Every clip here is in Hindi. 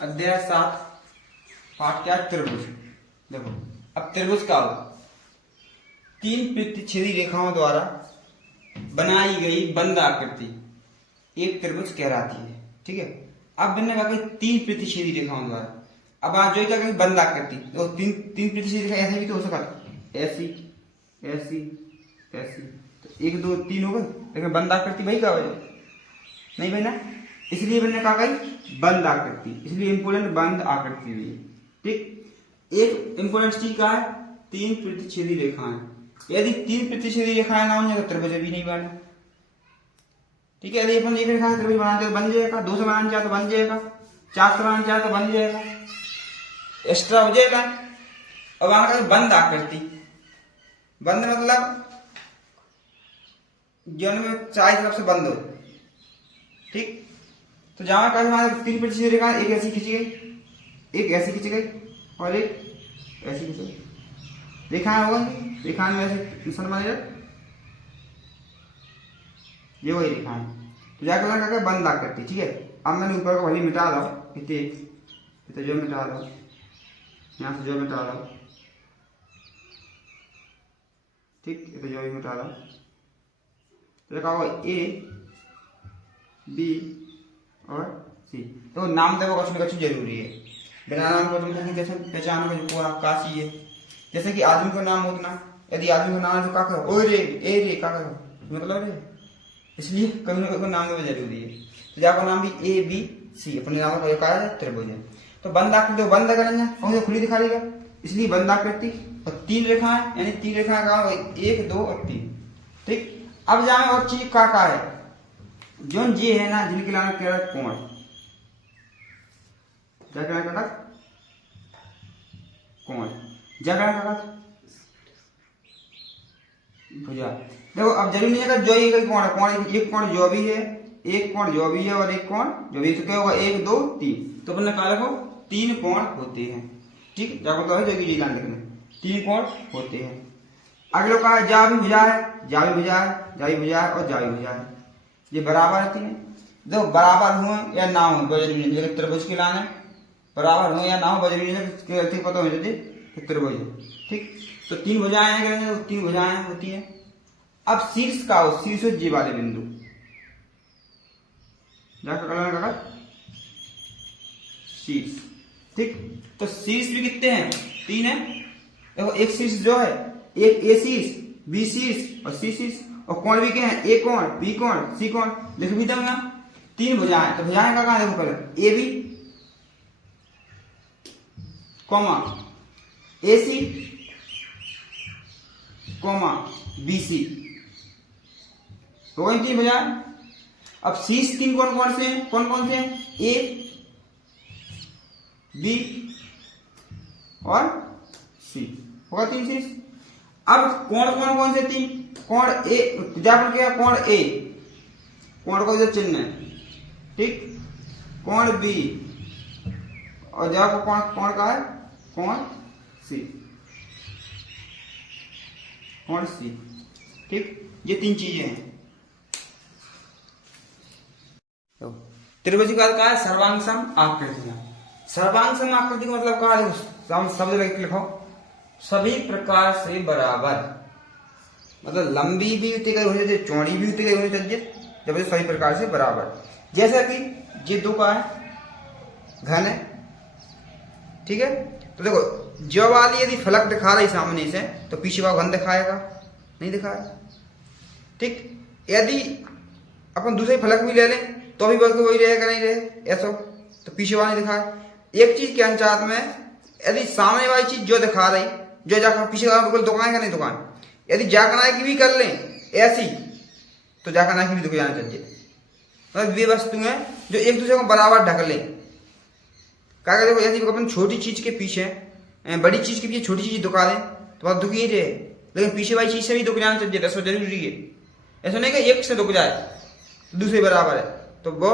अध्याय 7 पाठ क्या त्रिभुज। देखो अब त्रिभुज का हो 3 प्रतिच्छेदी रेखाओं द्वारा बनाई गई बंद आकृति एक त्रिभुज कहलाती है। ठीक है, अब मैंने कहा कि 3 प्रतिच्छेदी रेखाओं द्वारा, अब आज जो क्या कहेंगे बंद आकृति, तो तीन प्रतिच्छेदी रेखा ऐसे भी तो हो सकता, ऐसी ऐसी ऐसी, तो 1 2 3 हो गए, लेकिन बंद आकृति वही का हो नहीं भाई ना, इसलिए मैंने कहा गई बंद आकृति, इसलिए इंपोर्टेंट बंद आकृति हुई। ठीक, एक इंपोर्टेंट चीज का है 3 प्रतिच्छेदी रेखाएं, यदि 3 प्रतिच्छेदी रेखाएं ना हो जाए तो त्रिभुज भी नहीं बने। ठीक है, यदि अपन एक रेखा से त्रिभुज बनाना चाहे तो बन जाएगा, 2 से बनाना चाहे तो बन जाएगा, 4 से बनाना चाहे तो बन जाएगा, एक्स्ट्रा हो जाएगा। अब वहां का बंद आकृति, बंद मतलब जौन में चार तरफ से बंद हो। ठीक, तो जहां का हमारे 3 प्रतिच्छेदी रेखा, एक ऐसी खींची गई, एक ऐसी खींची गई और एक ऐसी खींची गई, रेखाएं होगा रेखाएं में ऐसे निशान बने, ये वही रेखाएं, तो जाकर क्या बंद आकृति। ठीक है, अब मैंने ऊपर को वही मिटा दो, इतने जो मिटा दो, यहाँ से जो मिटा दो, ठीक, इतने जो भी मिटा दो, तो लिखा हुआ ए बी और सी। तो नाम देव कछु जरूरी है, बिना नाम को तुम कैसे पहचानो जो पूरा काशी है। जैसे कि आदमी का नाम होतना, यदि आदमी का नाम है तो क्या करो, ओ रे ए रे क्या करो, मतलब रे, इसलिए कभी ना कभी नाम देना जरूरी है। तो जाकर नाम भी ए बी सी, अपने नाम का कहा जाए त्रिभुज है। तो बंद आकृति तो बंद करेंगे, कौन खुली दिखा देगा, इसलिए बंद आकृति, और 3 रेखाएं, यानी 3 रेखाएं का 1 2 और 3। ठीक, अब जाए और चीज का है जो ये है ना, जिनके लाना कह रहा कोण, क्या कहना कोण, जगह का भुजा। देखो अब जरूरी नहीं है जो एक कोण है, कोण एक कोण जो भी है, एक कोण जो भी है और एक कोण जो भी, तो क्या होगा 1 2 3, तो अपने कहा देखो 3 कोण होते हैं। ठीक, जाको तो है जो कि ध्यान रखना, 3 कोण होते हैं। अगले का जा भी भुजा है, जा भी भुजा है, जा भी भुजा है और जा भी भुजा है, ये बराबर रहती है। देखो बराबर हो या ना हो, बजरी त्रिभुज के लाने बराबर हो या ना हो, बजरी पता हो जाती त्रिभुज है। ठीक, तो 3 भुजाएं हैं, तो 3 भुजाएं होती हैं। अब शीर्ष का हो, शीर्ष जी वाले बिंदु, जाकर शीर्ष। ठीक, तो शीर्ष भी कितने हैं, 3 है। देखो एक शीर्ष जो है, एक ए शीर्ष, बी शीर्ष और सी शीर्ष, और कोण भी क्या है, ए कोण, बी कोण, सी कोण, लिख भी दूंगा। 3 भुजाएं, तो भुजाएं का कहां देखो पहले, A B comma A C comma B C, हो गई 3 भुजाएं। अब शीर्ष 3 कौन कौन से हैं, कौन कौन से हैं, ए बी और सी, होगा 3 शीर्ष। अब कोण कौन कौन से 3, कोण ए, जाकर क्या कोण ए, कोण का जो चिन्ह है, ठीक, कोण बी और जाकर कोण का है, कोण सी, कोण सी। ठीक, ये 3 चीजें हैं। तो त्रिभुज का क्या है, सर्वांग सम आकृतियां। सर्वांग सम आकृति का मतलब क्या है, शब्द लिखो, सभी प्रकार से बराबर, मतलब लंबी भी उतनी होनी चाहिए, चौड़ी भी उतनी होनी चाहिए, जब सभी प्रकार से बराबर। जैसा कि ये 2 का है, घन है। ठीक है, तो देखो जो वाली यदि फलक दिखा रही सामने से, तो पीछे वाला घन दिखाएगा, नहीं दिखाएगा। ठीक, यदि अपन दूसरे फलक भी ले लें तो भी वही रहेगा, नहीं रहे ऐसा, तो पीछे वाला नहीं दिखाए। एक चीज के अंचात में, यदि सामने वाली चीज जो दिखा रही, जो जाकर पीछे वाला बिल्कुल दुकान का नहीं दुकान, यदि जाकना की भी कर लें ऐसी, तो जाकना की भी दुख जाना चाहिए। मतलब वे वस्तु हैं जो एक दूसरे को बराबर ढक लें। क्या देखो, यदि अपन छोटी चीज के पीछे, बड़ी चीज के पीछे छोटी चीज दुखा दें तो बहुत दुखी रहे, लेकिन पीछे वाली चीज से भी दुख जाना चाहिए, ऐसा जरूरी है। ऐसा नहीं कि एक से दुख जाए दूसरे बराबर है तो वो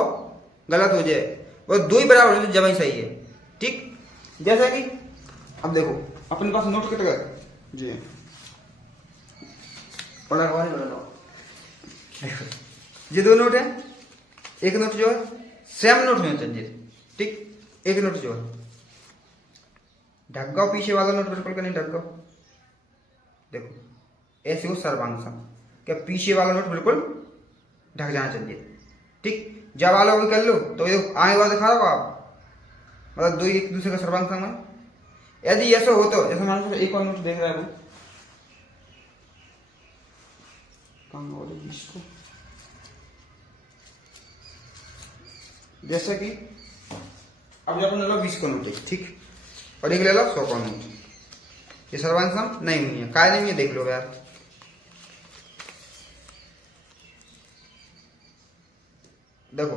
गलत हो जाए, वो 2 ही बराबर हो जब ही सही है। ठीक, जैसा कि अब देखो अपने पास नोट कितने जी पढ़ा हुआ है, ये 2 नोट है, एक नोट जो है सेम नोट होना चाहिए। ठीक, एक नोट जो ढक गया, पीछे वाला नोट बिल्कुल का नहीं ढक गया। देखो ऐसे हो सर्वांग क्या पीछे वाला नोट बिल्कुल ढक जाना चाहिए। ठीक, जब वाला भी कर लो तो ये आगे वाला दिखा रहा आप, मतलब दो एक दूसरे का सर्वांग सम है। यदि ऐसा हो तो जैसे मान लो एक और नोट देख रहा है वो इसको, जैसे कि अब जब ले लो 20 का नोट है, ठीक, और एक ले लो 100 का नोट, ये सर्वांग सम नहीं हुई है, काय नहीं है, देख लो यार। देखो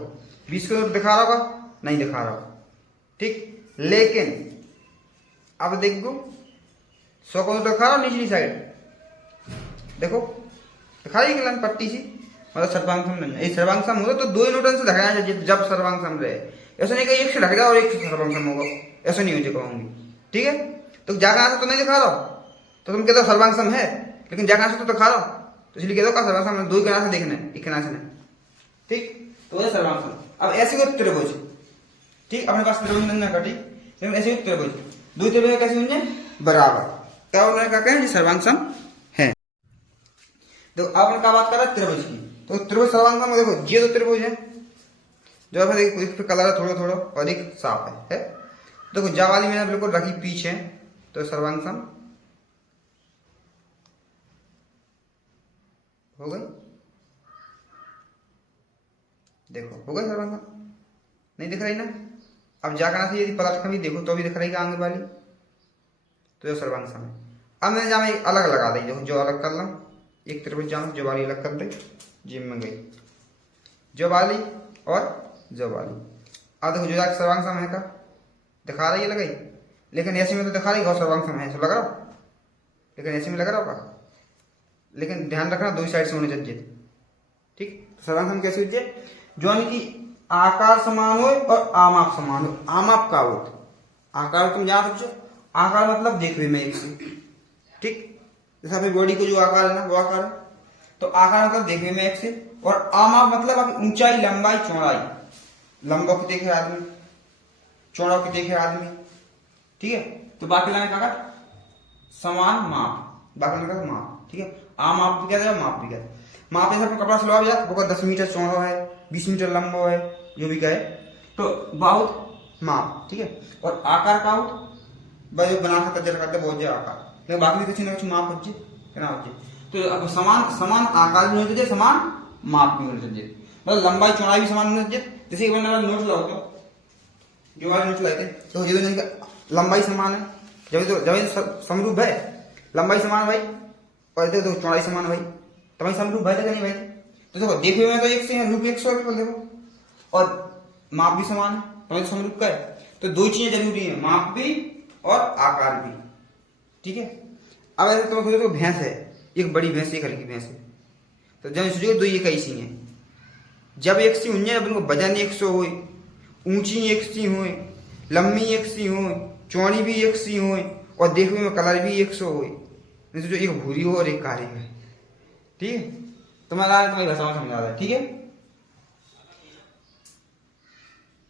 20 का नोट दिखा रहा होगा, नहीं दिखा रहा होगा, ठीक, लेकिन अब देखो 100 का नोट दिखा रहा निचली साइड, देखो दिखा रही है पट्टी सी, मतलब सर्वांग सम नहीं है। सर्वांग सम होगा तो दो ही नोटन से ढकाना चाहिए जब सर्वांग सम रहे। ऐसा नहीं कि एक से ढक जाए और एक से सर्वांग सम होगा, ऐसा नहीं हो कहूंगी, ठीक है। तो जागा से तो नहीं दिखा रहा तो तुम कहते हो सर्वांग सम है, लेकिन जागा से तो दिखा रहा तो इसलिए कहते हो सर्वांग सम दो किनारे से देखना है, एक किनारे से नहीं, ठीक, तो ये सर्वांग सम। अब ऐसे को त्रिभुज, ठीक, अपने पास त्रिभुज नहीं कटी, लेकिन ऐसे त्रिभुज, दो त्रिभुज कैसे बन जाए बराबर, तब उन्होंने क्या कहा सर्वांग सम है। तो आपने क्या बात करा त्रिभुज की, तो त्रिभुज सर्वांग सम, देखो ये दो त्रिभुज है जो देखो इस पे कलर थोड़ा थोड़ा अधिक साफ है। देखो जा वाली मैंने बिल्कुल रखी पीछे, तो सर्वांग सम हो गई, देखो हो गई सर्वांग सम, नहीं दिख रही ना। अब जाकर से यदि पलट कर भी देखो तो भी दिख रही आगे वाली, तो जो सर्वांग सम है। अब मैंने जहाँ अलग लगा दी, देखो जो अलग कर ला, एक त्रिभुज जाऊँ जो वाली अलग कर दे, जिम में गई जो वाली और जो वाली। अब देखो जो जाकर सर्वांग सम है का दिखा रही है लगाई, लेकिन ऐसे में तो दिखा रही है सर्वांग सम है, सब लग रहा हो, लेकिन ऐसे में लग रहा होगा, लेकिन ध्यान रखना दो साइड से होने चाहिए, ठीक। सर्वांग सम कैसे होती है, जो की आकार समान हो और आमाप समान हो। आमाप का हो आकार तुम जान सकते हो, आकार मतलब देखने में एक से, ठीक, जैसे अपनी बॉडी को जो आकार है ना वो आकार है, तो आकार मतलब देखने में एक से, और आमाप मतलब ऊंचाई लंबाई चौड़ाई, लंबा की देखे आदमी, चौड़ा की देखे आदमी, ठीक है। तो बाकी लाइन का समान माप, बाकी लाइन का माप, ठीक है। आमाप भी कहते हैं माप भी कहते हैं। माप जैसे अपना कपड़ा सिलवा दिया वो 10 मीटर चौड़ा है, 20 मीटर लंबा है, जो भी कहे तो बहुत माप, ठीक है। और आकार का भाई बना कर तजर करते बहुत ज्यादा आकार, लेकिन बाकी कुछ ना कुछ माप हो कहना हो। तो अब समान समान आकार भी होना चाहिए, समान माप भी होना चाहिए, मतलब लंबाई चौड़ाई भी समान होना चाहिए। जैसे नोट लाओ तो जो वाले नोट लाए थे तो ये लंबाई समान है, जब समरूप है, लंबाई समान भाई, और देखो चौड़ाई समान भाई, तो भाई समरूप भाई नहीं भाई। तो देखो देखने में तो एक से है, रूप 100 है देखो, और माप भी समान है, तो समरूप का है। तो दो चीजें जरूरी है, माप भी और आकार भी, ठीक है। अब ऐसे तुम्हें खुद भैंस है, एक बड़ी भैंस एक हल्की भैंस है, तो जब सोचो दो ये कैसी है, जब एक सी हुई अब इनको वजन 100 हो, ऊंची एक सी हो, लंबी एक सी हो, चौड़ी भी एक सी हो, और देखने में कलर भी 100 हो, सोचो एक भूरी हो और एक काली है, ठीक है। तो मैं तुम्हारी भाषा में समझा रहा है, ठीक है।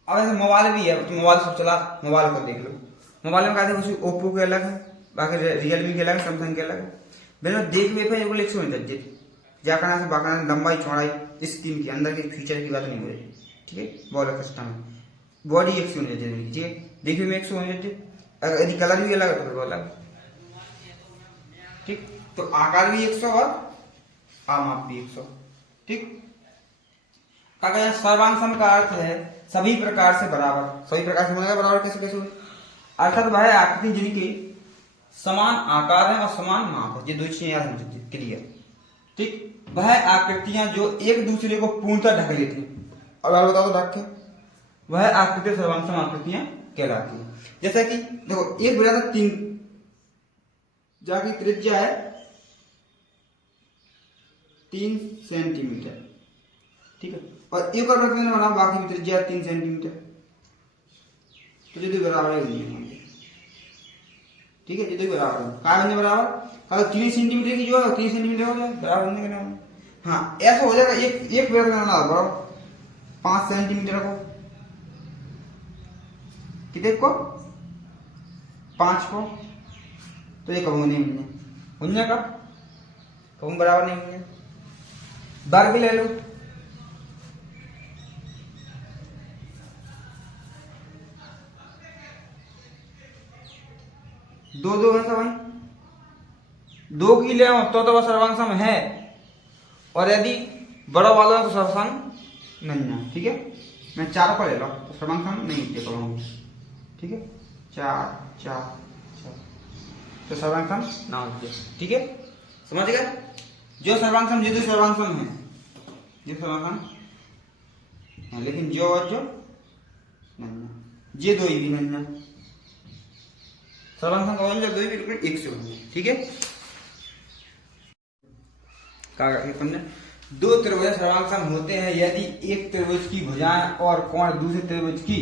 अब ऐसे मोबाइल भी है, तो मोबाइल सब चला, मोबाइल को देख लो, मोबाइल में कहते हैं ओप्पो के अलग है, बाकी रियलमी के अलग है, सैमसंग के अलग है। मैंने देख हुए थे 100 मीटर जाकर से बाका लंबाई चौड़ाई इस तीन के अंदर के फीचर की बात नहीं हो रही, ठीक है। बॉल कस्टम है, बॉडी 100 होनी चाहिए, ठीक है, देखने में 100 होनी चाहिए, अगर यदि कलर भी अलग है तो अलग, ठीक। तो आकार भी 100 और आमाप भी 100, ठीक। अगर सर्वांग सम का अर्थ है सभी प्रकार से बराबर, सभी प्रकार से बराबर कैसे कैसे हुए, अर्थात वह आकृति जिनकी समान आकार है और समान माप है, ये दो चीजें याद होनी चाहिए, क्लियर, ठीक। वह आकृतियां जो एक दूसरे को पूर्णतः ढक लेती हैं, और बताओ तो ढक के, वह आकृति सर्वांग सम आकृतियां कहलाती है। जैसा कि देखो एक बड़ा 3 जाकी त्रिज्या है 3 सेंटीमीटर, ठीक है, और एक और वृत्त मैंने बना बाकी भी त्रिज्या 3 सेंटीमीटर, तो ये बराबर है, ठीक है, ये बराबर है, क्या बनने बराबर, अगर 3 सेंटीमीटर की जो है 3 सेंटीमीटर हो जाए बराबर बनने के। हाँ ऐसा हो जाएगा, एक वृत्त में बराबर 5 सेंटीमीटर को, कितने को 5 को, तो ये कहूंगे नहीं होंगे, होंगे का कहूंगे बराबर नहीं होंगे। वर्ग भी ले लो, दो दो है सब भाई, 2 की ले तो वह सर्वांग सम है, और यदि बड़ा वाला तो सर्वांग नहीं है। ठीक है, मैं 4 को ले लो तो सर्वांग सम नहीं दे पाऊंगी। ठीक है, 4 4 4 तो सर्वांग सम ना होते। ठीक है, समझ गए? जो सर्वांग सम, जो सर्वांग सम है, जो सर्वांग सम है, लेकिन जो और जो नहीं है, ये दो ही भी नहीं है। सर्वांग सम का वजन दो ही बिल्कुल एक से बने। ठीक है, दो त्रिभुज सर्वांग सम होते हैं यदि एक त्रिभुज की भुजाएं और कोण दूसरे त्रिभुज की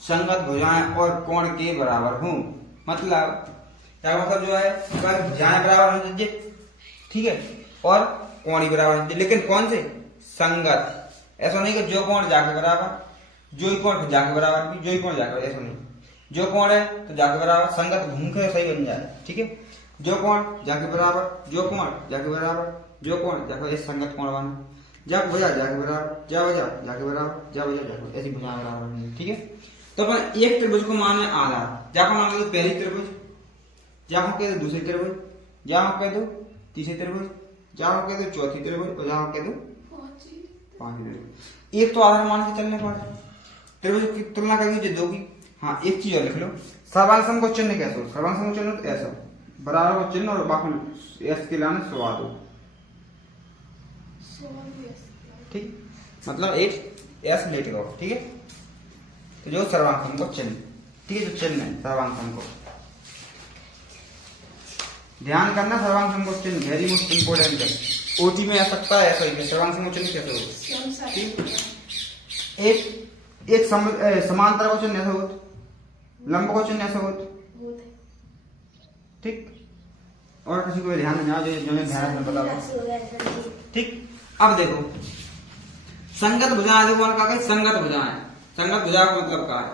संगत भुजाएं और कोण के बराबर हों। मतलब क्या मतलब जो है, भुजाएं बराबर होनी चाहिए, ठीक है, और कोण ही बराबर होनी चाहिए, लेकिन कौन से? संगत। ऐसा नहीं कि जो कोण जाके बराबर, जो ही कोण जाके बराबर, भी जो ही कोण जाके, ऐसा नहीं, जो कोण है तो जाके बराबर, संगत घूम के सही बन जाए। ठीक है, जो कोण जाके बराबर, जो कोण जाके बराबर, जो कोण जाके, संगत कोण बना, जब भुजा जाके बराबर, जा भुजा जाके बराबर, जा भुजा जाके, ऐसी भुजाएं बराबर। ठीक है, तो अपन एक त्रिभुज को माने आधार, जाको मान लो पहली त्रिभुज, जाको कह दो दूसरी त्रिभुज, जाको कह दो तीसरी त्रिभुज, जाको कह दो चौथी त्रिभुज, और जाको कह दो पांचवी त्रिभुज। एक तो आधार मान के चलने पर त्रिभुज की तुलना करेंगे दो की। हाँ, एक चीज और लिख लो, सर्वांग सम को चिन्ह कैसे हो? सर्वांग सम को चिन्ह तो ऐसा बराबर को चिन्ह और बाकी एस के लाने सवा दो। ठीक, मतलब एक एस लेट लो। ठीक है, तो जो सर्वांग सम को चिन्ह, ठीक है, जो चिन्ह है सर्वांग सम को ध्यान करना, सर्वांग सम को चिन्ह वेरी मोस्ट इंपोर्टेंट है। ओटी में आ सकता है ऐसा ही, सर्वांग सम को चिन्ह कैसे हो? ठीक, एक समांतर को चिन्ह ऐसा हो, लंब को चिन्ह ऐसा हो। ठीक, और किसी को ध्यान नहीं, जो ध्यान में बता। ठीक, अब देखो संगत भुजाएं, देखो क्या संगत भुजाएं, संगत भुजा का मतलब क्या है?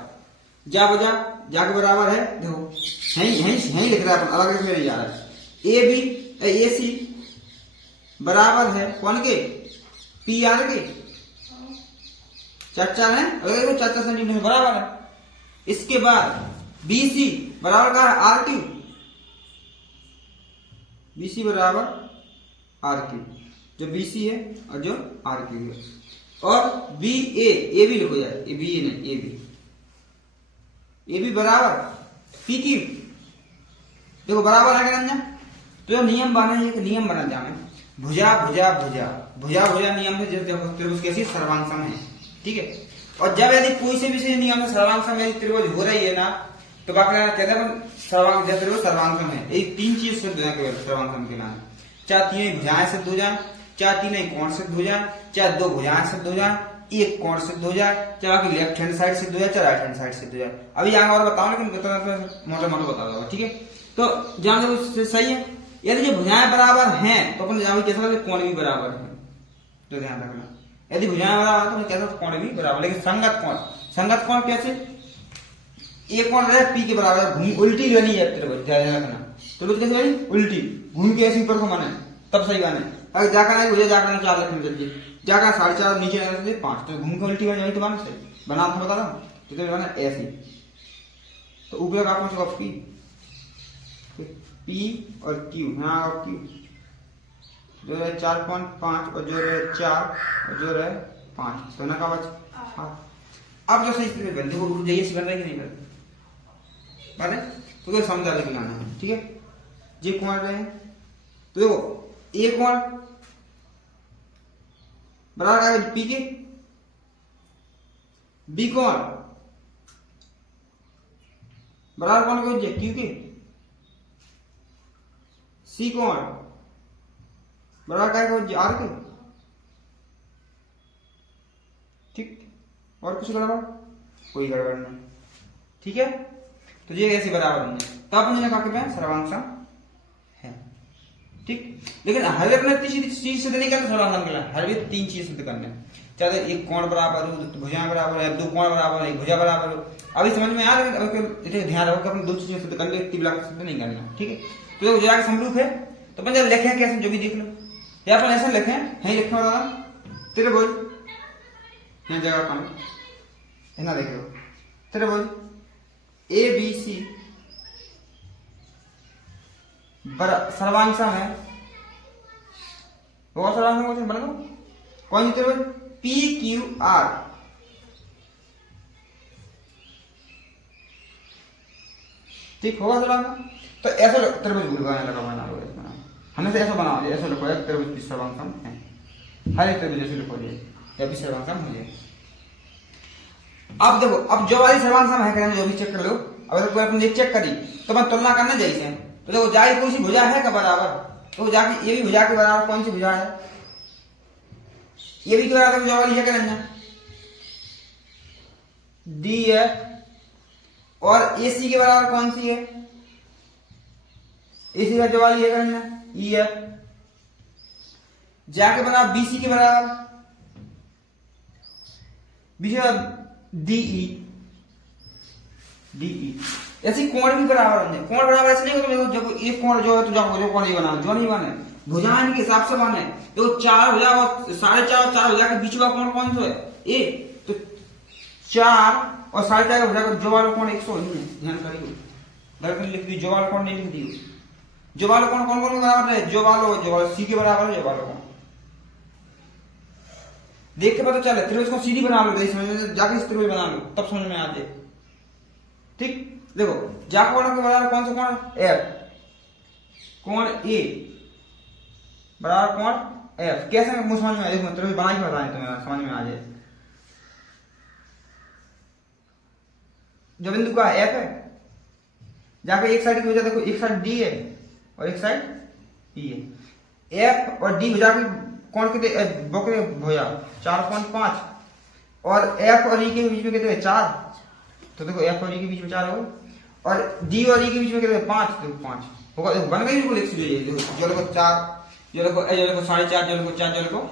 जा भुजा जा के बराबर है, देखो यही लिख रहा है, अलग लिख नहीं जा रहा है। ए बी ए सी बराबर है कौन के? पी आर के। 4 है, अगर 4 सेंटीमीटर बराबर है। इसके बाद बी सी बराबर का है आर क्यू, बी सी बराबर आर क्यू, जो बी सी है और जो आर क्यू है। और बी ए भी लिखो जाए, ए बी ए नहीं, ए बी बराबर पी क्यू। देखो बराबर है क्या? तो नियम बना है, एक नियम बना जाए, भुजा भुजा भुजा भुजा भुजा नियम से जैसे त्रिभुज कैसी सर्वांग सम है। ठीक है, और जब यदि कोई से भी से नियम से सर्वांग सम यदि त्रिभुज हो रही है ना, तो बाकी कहते हैं सर्वांग जैसे त्रिभुज सर्वांग सम है। एक 3 चीज सिद्ध हो केवल सर्वांग सम के नाम, चाहे 3 भुजाएं सिद्ध हो जाए, चाहे 3 कोण सिद्ध हो जाए, चाहे 2 भुजाएं सिद्ध हो जाए, एक कोण सिद्ध हो जाए, चाहे बाकी लेफ्ट हैंड साइड सिद्ध हो जाए, चाहे राइट हैंड साइड सिद्ध हो जाए। अभी आगे और बताओ, लेकिन मोटा मोटा बता दो। ठीक है, तो जहां से सही है, यदि जो भुजाएं बराबर हैं तो अपन जहां कैसा कोण भी बराबर है, तो ध्यान रखना। यदि भुजाएं बराबर तो कैसा कोण भी बराबर, लेकिन संगत कोण कैसे? एक कोण रहे पी के बराबर, घूम उल्टी लेनी है त्रिभुज, ध्यान रखना। त्रिभुज कैसे बनी? उल्टी, घूम के ऐसे ऊपर को माने तब सही बने। अगर जाकर नहीं भुजा जाकर 4 रखनी चाहिए, जाकर 4.5 नीचे रहने 5, तो घूम के उल्टी बन जाए तो बना सही बना था, बता दो तो बना ऐसी। तो ऊपर का कौन सा पी, पी और क्यू, यहाँ और क्यू जो रहे 4.5 और जो रहे 4 और जो रहे 5, सोना का बच। अब जो सही स्थिति में बनती है जैसी बन रही कि नहीं बन रही, तो समझा लेके आना है। ठीक है, ये कोण रहे हैं, तो देखो ए कोण बराबर है पी के, बी कोण बराबर कौन को क्यू के, सी कोण बराबर क्या है आर के। ठीक, और कुछ गड़बड़? कोई गड़बड़ नहीं। ठीक है, तो ये ऐसे बराबर होंगे, तब मैंने कहा कि सर्वांग सम है। ठीक, लेकिन हर एक ने 3 चीज सिद्ध नहीं करना सर्वांग सम के लिए, हर एक 3 चीज सिद्ध करने। चाहे एक कोण बराबर हो, भुजा बराबर है, दो कोण बराबर है, एक भुजा बराबर हो। अभी समझ में आ रहा है? अभी ध्यान रखो कि अपने दो चीजें सिद्ध करने इतनी ब्लॉक सिद्ध नहीं करना, ठीक है। तो देखो भुजा का समरूप है, तो अपन जब लिखे कैसे जो भी देख लो, या अपन ऐसा लिखे है, लिखने वाला त्रिभुज यहाँ जगह अपन इतना देख लो, त्रिभुज ABC सर्वांग सम है, वो सर्वांग सम बन लो। कौन सी त्रिभुज? PQR, ठीक होगा सर्वांग। तो ऐसा त्रिभुज बनाने लगा, बना लो, हमने से ऐसा बनाओ, ऐसा लिखो एक त्रिभुज सर्वांग सम है, हर एक त्रिभुज ऐसे लिखो या भी सर्वांग सम हो जाए। अब देखो, अब जो वाली सर्वांग सम है जो भी चेक कर लो। अब अपन ये चेक करी तो अपन तुलना करना जैसे, तो देखो जाए कौन सी भुजा है का बराबर, तो जाके ये भी भुजा के बराबर कौन सी भुजा है, ये भी तो बराबर भुजा वाली है क्या, डी है। और AC के बराबर कौन सी है, AC का जो वाली है क्या, E है। जाके बना BC के बराबर, DE, ऐसी कोण भी बराबर है। कोण बराबर ऐसे नहीं होता, जब एक कोण जो है तो जो कोण ही बना, जो नहीं बने भुजाएं के हिसाब से बने। तो 4 भुजा और 4.5 4 भुजा के बीच का कोण कौन सा है, ए। तो 4 और 4.5 का भुजा का जो वाला कोण 100 ही है, ध्यान करिए। गलत लिख दी, जो वाला कोण नहीं लिख दी। जो वाला कोण कौन कौन बराबर है, जो वाला C के बराबर है, जो वाला कोण देख के पता चले। त्रिभुज को सीधी बना लो, जाके इस त्रिभुज बना लो, तब समझ में आ जाए, ठीक। देखो जाके कोण के बराबर कौन सा कोण, F, कोण A बराबर कोण F। कैसे समझ में आए, देखो त्रिभुज बना के बताएं तुम्हें समझ में आ जाए। जो बिंदु का F है, जाके एक साइड की वजह देखो, एक साइड D है और एक साइड E है। F और D भुजा के कोण कितने, बोके भुजा 4.5 और F और E के बीच में कितने 4, तो देखो F और E के बीच में 4 हो, और D और E के बीच में कितने 5, तो 5 होगा। देखो बन गई बिल्कुल 100, जो लोग 4, जो लोग 4.5, जो लोग 4, जो लोग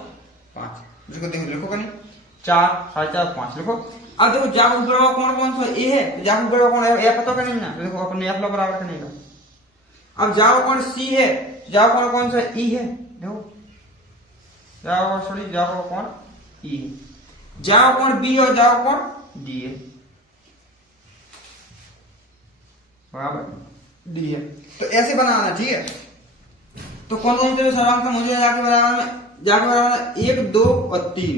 5, इसको देखो लिखो का नहीं 4 4.5 5 लिखो। अब देखो जाके ऊपर वाला कोण कौन सा ए है, जाके ऊपर वाला कोण है F, पता करना ना, तो देखो अपने F ला बराबर करने का। अब जाओ कोण C है, जाओ कोण कौन सा E है, देखो जाओ सॉरी जाओ कोण E है, जाओ कोण B और जाओ कोण D है, बराबर D है। तो ऐसे बनाना, ठीक है। तो कौन कौन से सर्वांग सम मुझे जाके बराबर 1 2 और 3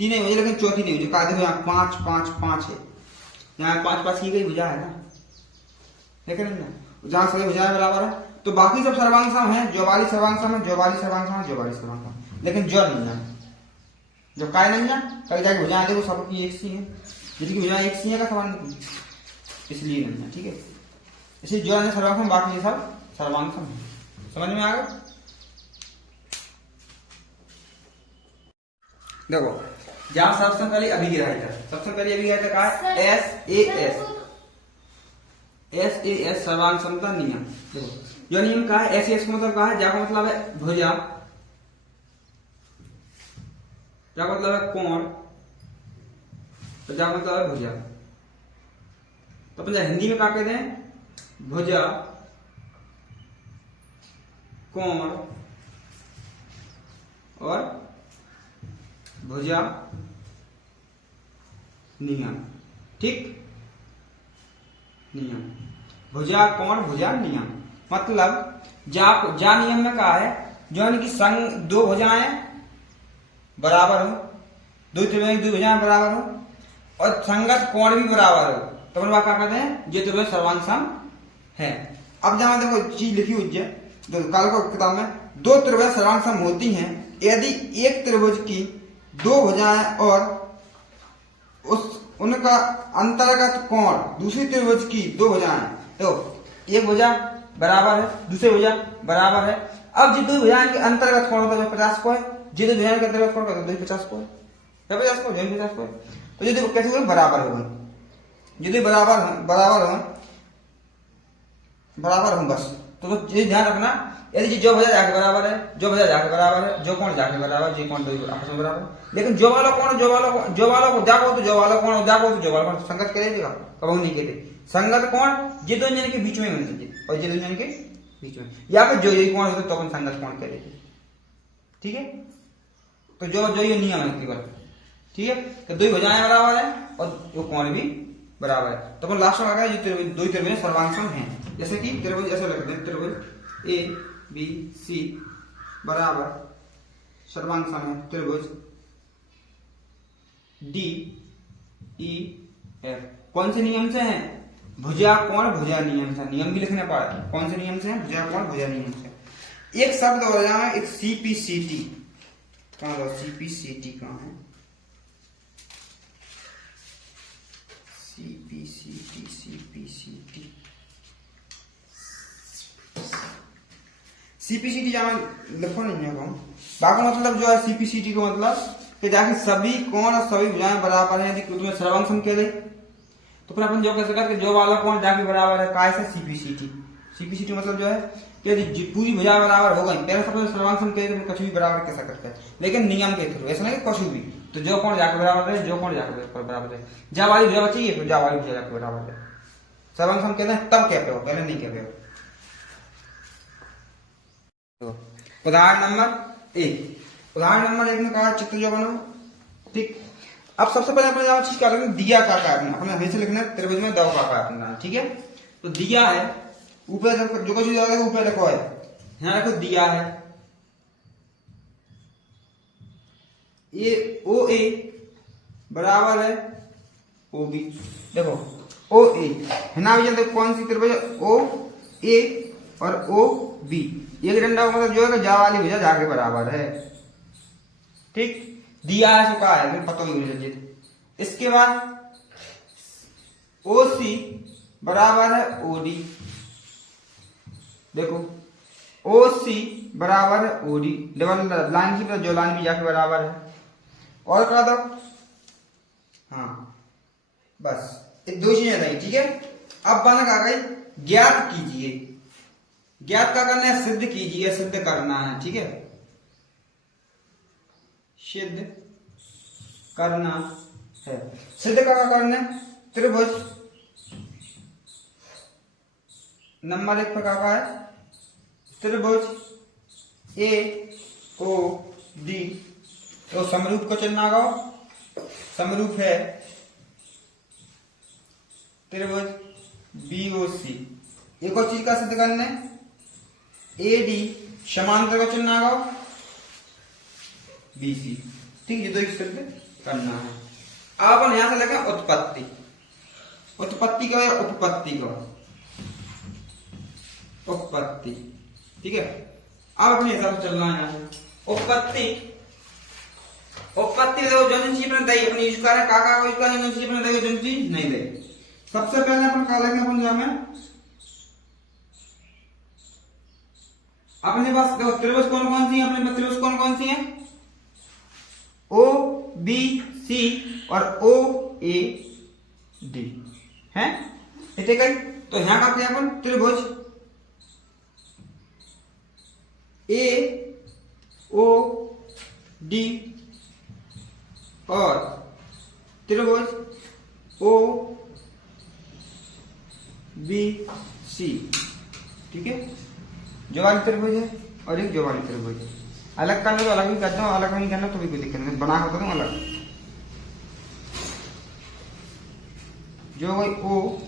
नहीं मुझे, लेकिन चौथी नहीं मुझे, देखो यहाँ 5 5 5 है, यहाँ 5 5 की गई भुजा है ना, देख रहे ना, जहां सभी भुजाएं बराबर है। तो बाकी सब सर्वांग सम है, जो वाली सर्वांग सम है, जो वाली सर्वांग सम है, जो वाली सर्वांग सम, लेकिन जो नहीं है, जो काय नहीं है, कभी जाके भुजाएं देखो सबकी एक सी है, जिसकी भुजाएं एक सी है का समान नहीं, इसलिए नहीं है, ठीक है। इसलिए जो है सर्वांग सम, बाकी सब सर्वांग सम है। समझ में आ गया? देखो जहां सबसे पहले अभिग्राहिता, सबसे पहले अभिग्राहिता कहा है SAS सर्वांग समता नियम। देखो जो नियम कहा है SAS का मतलब कहा है, जाका मतलब है भुजा, जाका मतलब है कोण, तो जाका मतलब है भुजा। तो अपन हिंदी में क्या कहते हैं, भुजा, कोण और भुजा नियम, ठीक। नियम भुजा कोण भुजा नियम, मतलब जा नियम में कहा है जो इनकी संग दो भुजाएं बराबर हो, दो त्रिभुज दो भुजाएं बराबर हो और संगत कोण भी बराबर हो, तो अपन क्या कहते हैं, ये त्रिभुज सर्वांग सम है। अब जहां देखो चीज लिखी हुई है, तो कल को किताब में दो त्रिभुज सर्वांग सम होती हैं यदि एक त्रिभुज की दो भुजाएं और उनका अंतर्गत कोण दूसरी त्रिभुज की दो भुजाएं, तो एक भुजा बराबर है, दूसरी भुजा बराबर है। अब जो दो भुजाएं के अंतर्गत कोण होता है 50 को है, जो दो भुजाएं के अंतर्गत कोण होता है 50 को है, 50 को 50 को है। तो ये देखो कैसे बराबर हो, यदि बराबर हो बस, तो ये ध्यान रखना, यदि जो भुजा जाके बराबर है, जो भुजा जाके बराबर है, जो कोण जाके बराबर, जो कोण दो आपस में बराबर, लेकिन जो वाला कोण जो वाला को जाको तो जो वाला कोण जाको तो जो वाला कोण संगत करे देगा, कबहू नहीं कहते। संगत कोण ये दोनों जन के बीच में होना चाहिए, और ये दोनों जन के बीच में, या फिर जो यही कोण होता तो अपन संगत कोण कह देते। ठीक है, तो जो ये नियम है केवल। ठीक है, तो दो भुजाएं बराबर है और वो कोण भी बराबर है, तो अपन लास्ट में आ गया जो दो त्रिभुज सर्वांगसम हैं। जैसे कि त्रिभुज ऐसे लगते हैं, त्रिभुज ए बी सी बराबर सर्वांगसम है त्रिभुज डी ई एफ। कौन से नियम से है? भुजा कोण भुजा नियम से। नियम भी लिखने पड़ा, कौन से नियम से है? भुजा कोण भुजा नियम से। एक शब्द हो जाए, एक सीपीसीटी। कहां है सीपीसीटी? कहां है सीपीसीटी? सीपीसीटी सीपीसीटी जहां लिखो नहीं है कहूं, बाकी मतलब जो है सीपीसीटी को मतलब कि जाके सभी कोण और सभी भुजाएं बराबर हैं, यदि तुम्हें सर्वांगसम कह दे तो फिर अपन जो कह सकते हैं कि जो वाला कोण जाके बराबर है काय से सीपीसीटी। सीपीसीटी मतलब जो है कि यदि पूरी भुजा बराबर हो गई, पहले सबसे सर्वांगसम कह दे तो कुछ भी बराबर कह सकते हैं, लेकिन नियम के थ्रू, ऐसा नहीं कुछ भी, तो जो कोण जाके बराबर है, जो कोण जाके बराबर है, जा वाली भुजा बची है तो जा वाली भुजा जाके बराबर है। सर्वांगसम कहते हैं तब कहते हो, पहले नहीं कहते हो। उदाहरण नंबर 1। उदाहरण नंबर 1 में कहा चित्र जो बनो। ठीक, अब सबसे पहले अपने यहाँ चीज क्या लिखना, दिया का आकार, अपने हमेशा लिखना है त्रिभुज में दव का आकार करना है। ठीक है, तो दिया है ऊपर जो कुछ ऊपर लिखो है, यहाँ लिखो दिया है ये ओ ए बराबर है ओ बी। देखो ओ ए है ना, देखो कौन सी त्रिभुज, ओ ए और ओ बी, एक डंडा मतलब जो है जा वाली भुजा जाके बराबर है। ठीक, दिया है चुका है, पता ही। इसके बाद ओ सी बराबर है ओ डी। देखो ओ सी बराबर है ओ डी, डबल लाइन की जो लाइन भी जाके बराबर है। और करा दो, हाँ बस एक दो चीजें रही। ठीक है, अब बनक आ गई, ज्ञात कीजिए। ज्ञात का करना है, सिद्ध कीजिए, सिद्ध करना है। ठीक है, सिद्ध करना है। सिद्ध का करना है, त्रिभुज नंबर 1 प्रकार का है त्रिभुज ए ओ डी, तो समरूप को चिन्ह लगाओ, समरूप है त्रिभुज बी ओ सी। एक और चीज का सिद्ध करना है, ए डी समांतर का चिन्ह लगाओ बी सी। ठीक, ये दो एक सिद्ध करना है। अब अपन यहां से लगे उत्पत्ति। उत्पत्ति का या उत्पत्ति का, उत्पत्ति। ठीक है, अब अपने हिसाब से चलना है यहाँ से। उत्पत्ति, उत्पत्ति देखो जो चीज अपने दही अपनी यूज करें काका को यूज करें, जो चीज अपने दही जो चीज नहीं दे। सबसे पहले अपन क्या लेंगे, अपन जो में अपने पास देखो त्रिभुज कौन कौन सी है, अपने पास त्रिभुज कौन कौन सी है, ओ बी सी और ओ ए डी है। ठीक है, तो यहां करते हैं अपन त्रिभुज ए ओ डी और त्रिभुज ओ बी सी। ठीक है, जो वाली त्रिभुज है और एक जो वाली त्रिभुज है। अलग करना तो अलग भी करता हूँ, अलग नहीं करना तो भी कोई दिक्कत नहीं, बना होता हूँ अलग। जो कोई ओ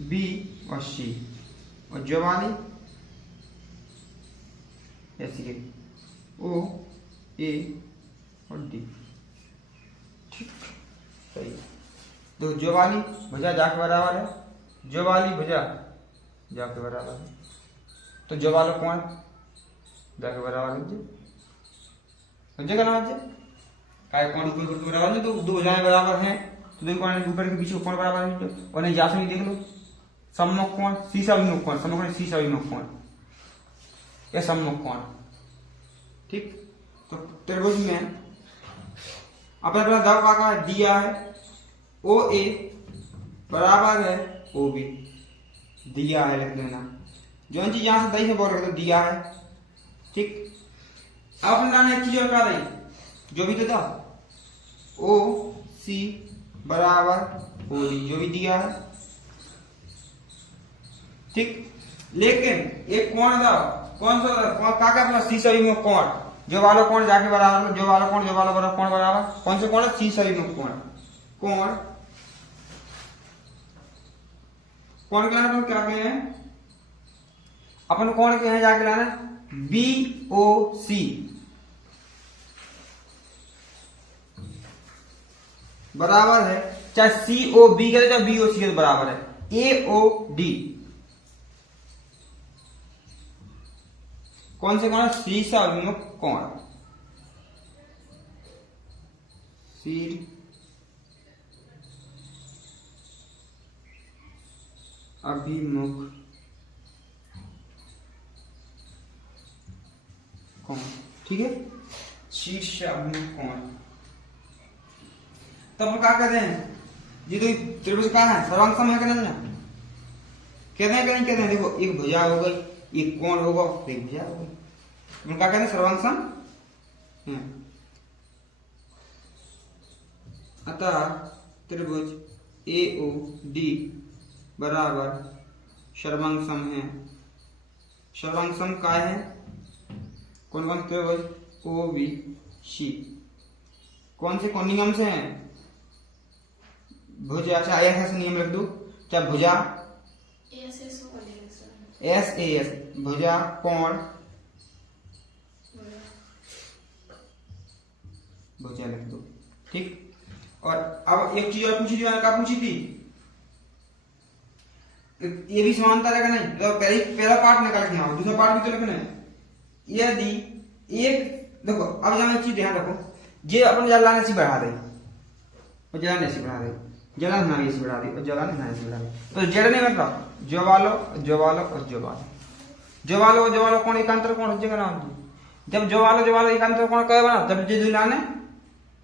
बी और सी, और जो वाली ऐसी है ओ ए और डी। ठीक, सही है। तो जो वाली भुजा जाके बराबर है, जो वाली भुजा जाके बराबर है, तो जो वाला कोण जाके बराबर है का नाम है काय कोण ऊपर के बराबर है, तो दो भुजाएं बराबर हैं तो दो कोण ऊपर के पीछे कोण बराबर है। और नहीं जा से देख लो, सम्मुख कोण सीसा विमुख कोण, सम्मुख कोण सीसा विमुख कोण या सम्मुख कोण। ठीक, तो त्रिभुज में अपने अपना दाव का दिया है ओ ए बराबर है ओ बी, दिया है लिख देना। जो चीज यहां से दही है बोल रहे तो दिया है, ठीक। अब अपन एक चीज और करा रही जो भी तो था, ओ सी बराबर ओ डी, जो भी दिया है, ठीक। लेकिन एक कोण था, कौन सा का क्या अपना सी सविमुख कोण, जो वाला कोण जाके बराबर, जो वाला कोण जो वाला बराबर कोण बराबर, कौन से कोण है, सी सविमुख कोण। कोण कोण के लाना क्या कहे हैं अपन, कोण के हैं जाके लाना बी ओ सी बराबर है, चाहे सी ओ बी करे चाहे बी ओ सी बराबर है ए ओ डी। कौन से कोण, सी सविमुख कोण, सी अभिमुख कोण, ठीक है, शीर्ष अभिमुख कोण। तब हम क्या कहते हैं, ये तो त्रिभुज का है सर्वांग सम है कि नहीं, कहते हैं कि नहीं कहते हैं। देखो एक भुजा हो गई, एक कोण होगा, एक भुजा हो गई, हम क्या कहते हैं सर्वांग सम है। अतः त्रिभुज ए ओ डी बराबर सर्वांग सम है। सर्वांग सम का है, कौन कौन त्रिभुज ओ बी सी, कौन से कौन नियम से हैं, भुजा, चाहे ऐसा नियम रख दो, चाहे भुजा एस ए एस, भुजा कोण भुजा लिख दो, ठीक। और अब एक चीज और पूछी थी, क्या पूछी थी, ये भी समानता रहेगा नहीं, तो पहला पार्ट निकाल के आओ, दूसरा पार्ट भी तो लिखना है। यदि एक देखो, अब जहां एक चीज ध्यान रखो, ये अपन जला ने सी बढ़ा दे और जला ने सी बढ़ा दे, जला ना सी बढ़ा दे और जला ना सी बढ़ा दे, तो जड़ नहीं मतलब जो वालो जो वालो और जो वालो, जो वालो जो वालो कौन एकांतर कौन हो जाएगा ना, जब जो वालो एकांतर कौन कहे बना, जब जे दुला ने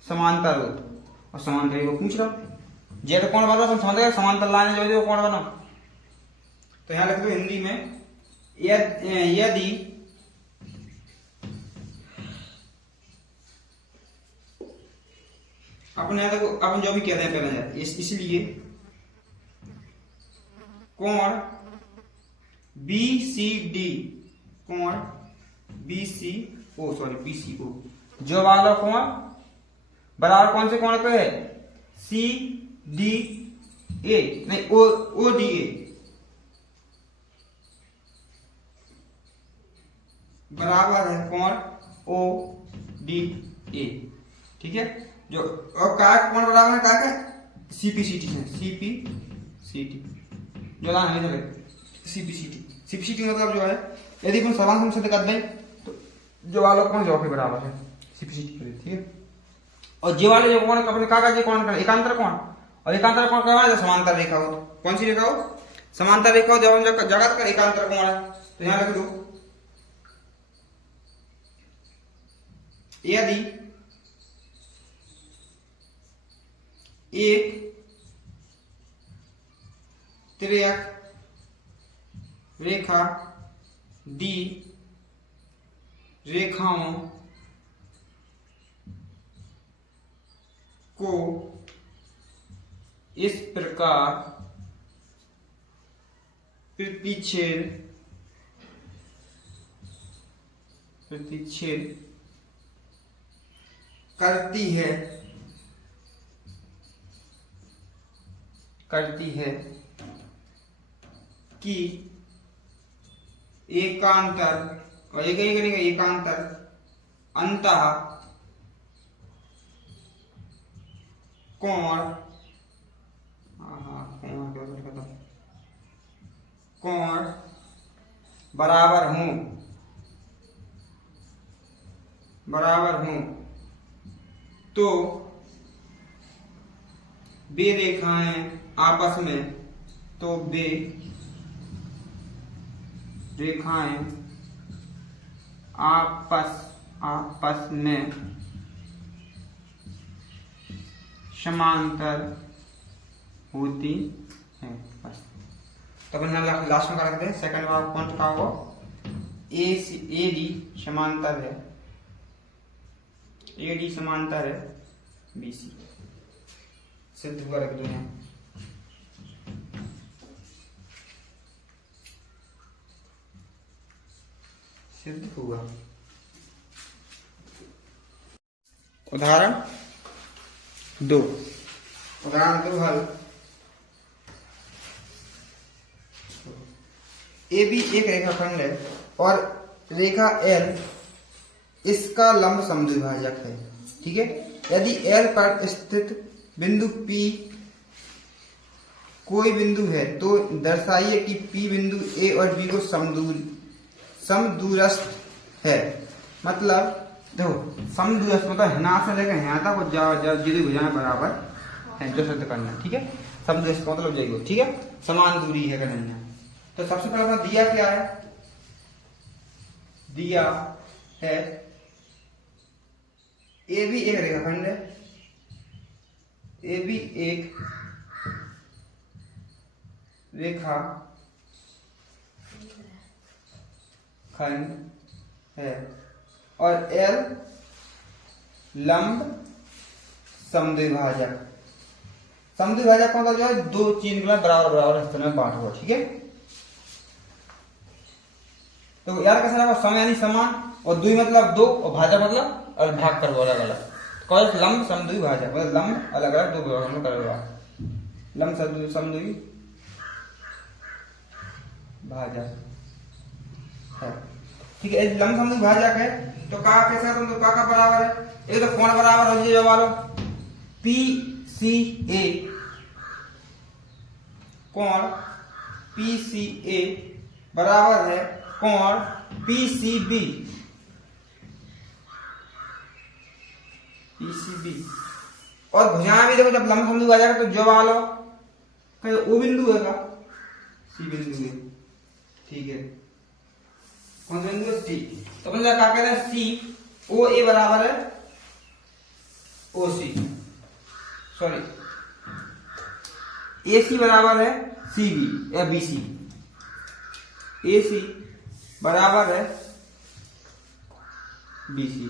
समांतर हो, और समांतर को पूछ रहा जेड कौन बना, तुम समझ समांतर लाने जो कौन बना। तो यहां लिख दो हिंदी में, यदि अपन यहां देखो, अपन जो भी कहते हैं पहले इसलिए कोण बी सी डी, कोण बी सी ओ सॉरी बी सी ओ, जो वाला कोण बराबर कौन से कोण पे है, सी डी ए, नहीं ओ डी ए बराबर है कोण ओ डी ए, ठीक है। जो और का कोण बराबर है का सीपीसीटी है, सीपीसीटी जो ना है सीपीसीटी, सीपीसीटी मतलब जो है, यदि अपन सर्वांग सम से कर दें तो जो वाला कोण जो के बराबर है सीपीसीटी करें, ठीक है। और जे वाले जो कोण अपने का जे कोण एकांतर कोण, और एकांतर कोण का जो समांतर रेखा हो, कौन सी रेखा हो, समांतर रेखा हो, जब जगत का एकांतर कोण है। तो यहां लिख दो, यदि एक तिर्यक रेखा डी रेखाओं को इस प्रकार प्रतिच्छेद करती है कि एकांतर, और एक ही करेंगे एकांतर अंतः कोण कोण बराबर हूं तो बे रेखाएं आपस में, तो बे रेखाएं आपस में समांतर होती है। बस तो अपन लास्ट में क्या रखते हैं, सेकंड वाला पॉइंट का होगा ए डी समांतर है, ए डी समांतर है बी सी, सिद्ध हुआ रख दो यहाँ। सिद्ध हुआ। उदाहरण 2, उदाहरण 2 हल। ए बी एक रेखाखंड है और रेखा एल इसका लंब समद्विभाजक है। ठीक है, यदि एल पर स्थित बिंदु पी कोई बिंदु है तो दर्शाइए कि पी बिंदु ए और बी को समदूरस्थ है। मतलब देखो समदूरस्थ मतलब यहाँ से लेकर यहाँ तक जो भुजाएं बराबर है, जो सिद्ध करना है। ठीक है, समदूरस्थ मतलब जाइए, ठीक है, समान दूरी है करना। तो सबसे पहले अपना दिया क्या है, दिया है ए बी एक रेखाखंड है, ए बी एक रेखा खंड है और एल लंब समद्विभाजक। समद्विभाजक का मतलब जो है दो चीज बराबर बराबर हिस्से में बांट हुआ। ठीक है, तो यार कैसा लगा, सम यानी समान और दुई मतलब दो और भाजक मतलब और भाग कर अलग अलग। कौन लंब समद्विभाजक मतलब लंब अलग अलग दो भागों में करेगा, लंब समद्विभाजक है। ठीक है, लंब समद्विभाजक है तो का कैसा, तुम तो का बराबर है, एक तो कोण बराबर हो जाए वालों पी सी ए, कोण पी सी ए बराबर है कोण पी सी बी, पीसीबी। और भुजाएं भी देखो जब लंब समद्विभाजक तो जो वालो ओ बिंदु है का सी बिंदु है। ठीक है, कौन सा बिंदु है, सी। तो अपन क्या कहते हैं, सी ओ ए बराबर है ओ सी, सॉरी ए सी बराबर है सी बी या बी सी, ए सी बराबर है बी सी।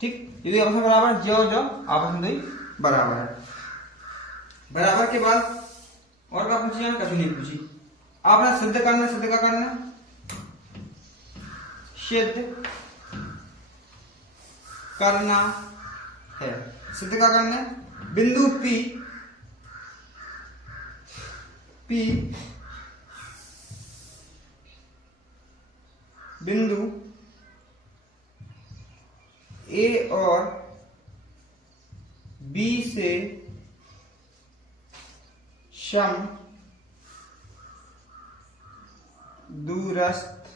ठीक, यदि आपस में बराबर जो जो आपस में बराबर है। बराबर के बाद और क्या पूछिए, कभी नहीं पूछी। आपने सिद्ध करना, सिद्ध का करना, सिद्ध करना है। सिद्ध का करना है बिंदु पी, पी बिंदु ए और बी से सम दूरस्थ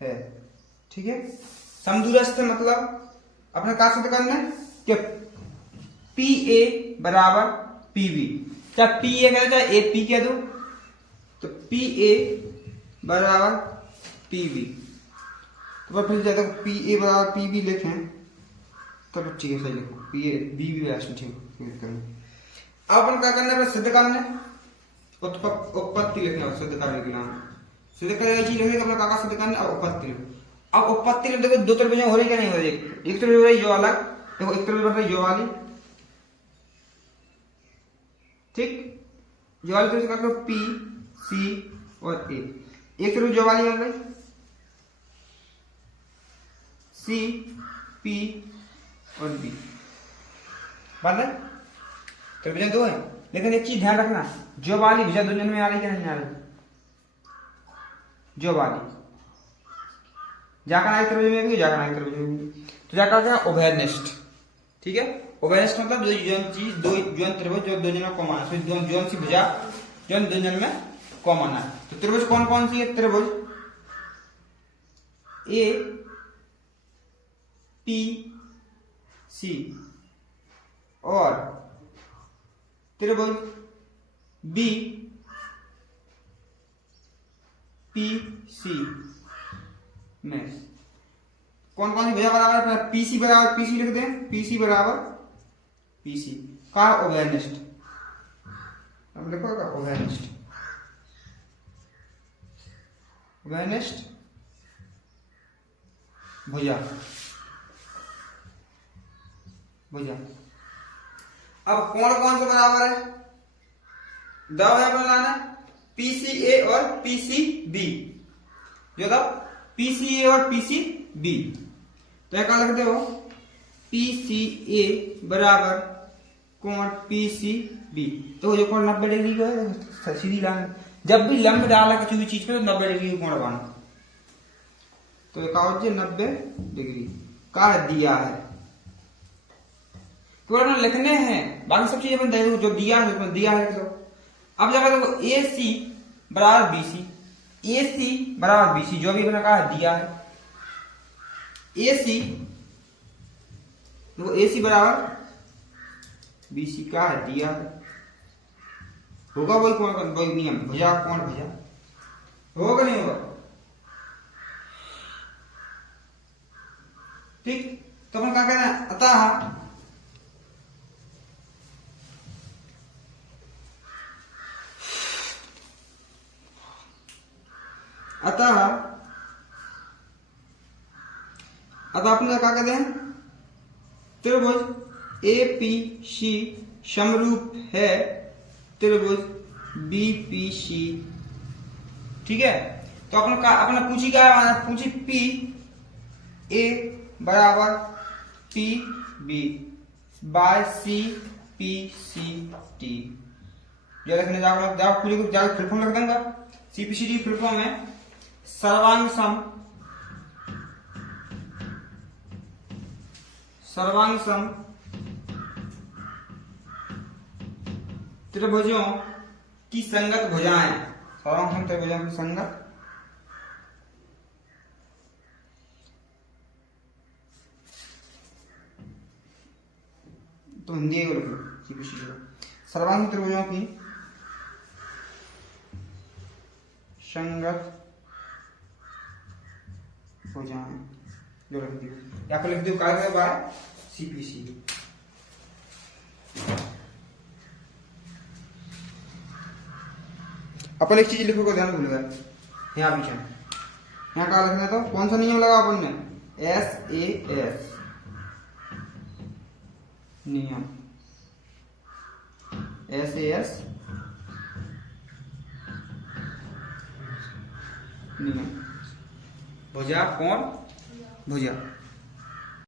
है। ठीक है, समदूरस्थ मतलब अपने कहा सिद्ध करना है कि पी ए बराबर पी बी, चाहे पी ए कह दो चाहे ए पी कह दो, तो पी ए बराबर पी बी। तो फिर ज्यादा पी ए बराबर पी बी लिखें तो ठीक है, सही लिखो P A B B last, ठीक है। अब अपन क्या करना है, सिद्ध करना है, उत्पत्ति लिखना है, सिद्ध करने के नाम सिद्ध करने की चीज लिखने अपना काका सिद्ध करना, अब उत्पत्ति लिखो। अब उत्पत्ति लिख देखो दो तरफ हो रही क्या नहीं हो रही, एक तरफ हो रही जो अलग, देखो एक तरफ बढ़ रही जो वाली, ठीक, जो वाली तरफ कर लो पी सी और ए, एक तरफ जो वाली बन रही सी पी और बी, बात है त्रिभुज दो है। लेकिन एक चीज ध्यान रखना, जो वाली भुजा दो जन में आ रही क्या नहीं आ रही, जो वाली जाकर त्रिभुज में भी जाकर त्रिभुज में भी, तो जाकर क्या उभयनिष्ठ। ठीक है, उभयनिष्ठ मतलब जो चीज दो जो त्रिभुज जो दो जन में कॉमन है, जो सी भुजा जो दो जन में कॉमन है। तो त्रिभुज कौन कौन सी है, त्रिभुज ए पी सी और त्रिभुज बी पी सी में कौन कौन सी भुजा बराबर है, पीसी बराबर पीसी लिख दें, पीसी बराबर पीसी, का उभयनिष्ठ, अब देखो का उभयनिष्ठ, उभयनिष्ठ भुजा, भुजा। अब कोण कौन से बराबर है, दब है अपने लाना PCA और PCB, जो था PCA और PCB, तो क्या लिखते हो PCA बराबर कोण PCB, तो जो कोण 90 डिग्री का है सीधी लाइन, जब भी लंब डाला किसी भी चीज पे तो 90 डिग्री का कोण बना, तो एक 90 डिग्री का दिया है, तो लिखने हैं, बाकी सब चीजें अपन जो दिया है उसमें दिया है। तो अब जगह देखो AC बराबर BC, AC बराबर BC, जो भी अपने कहा दिया है AC, तो AC बराबर BC का है दिया है, होगा वही कोण, वही नियम भुजा कोण भुजा, होगा नहीं होगा, ठीक। तो अपन क्या कहना है, अतः अपन क्या कहते हैं, त्रिभुज APC समरूप है त्रिभुज BPC, ठीक है। तो अपने पूछी क्या है, पूछी PA बराबर PB बाय CPCT, जो लिखने जाओ पूरी जाओ फुल फॉर्म लिख देंगे, CPCT फुल फॉर्म है सर्वांग सम त्रिभुजों की संगत भुजाएं, सर्वांग सम त्रिभुजों की संगत तो हिंदी को लिखो CPCT को, सर्वांग त्रिभुजों की संगत भुजाएं, जो लिख दियो या फिर लिख दियो काय बाय CPCT। अपन एक चीज लिखो को ध्यान भूल गए, यहाँ पीछे यहाँ क्या लिखना, तो कौन सा नियम लगा अपन ने, SAS नियम, SAS नियम, भुजा कोण भुजा।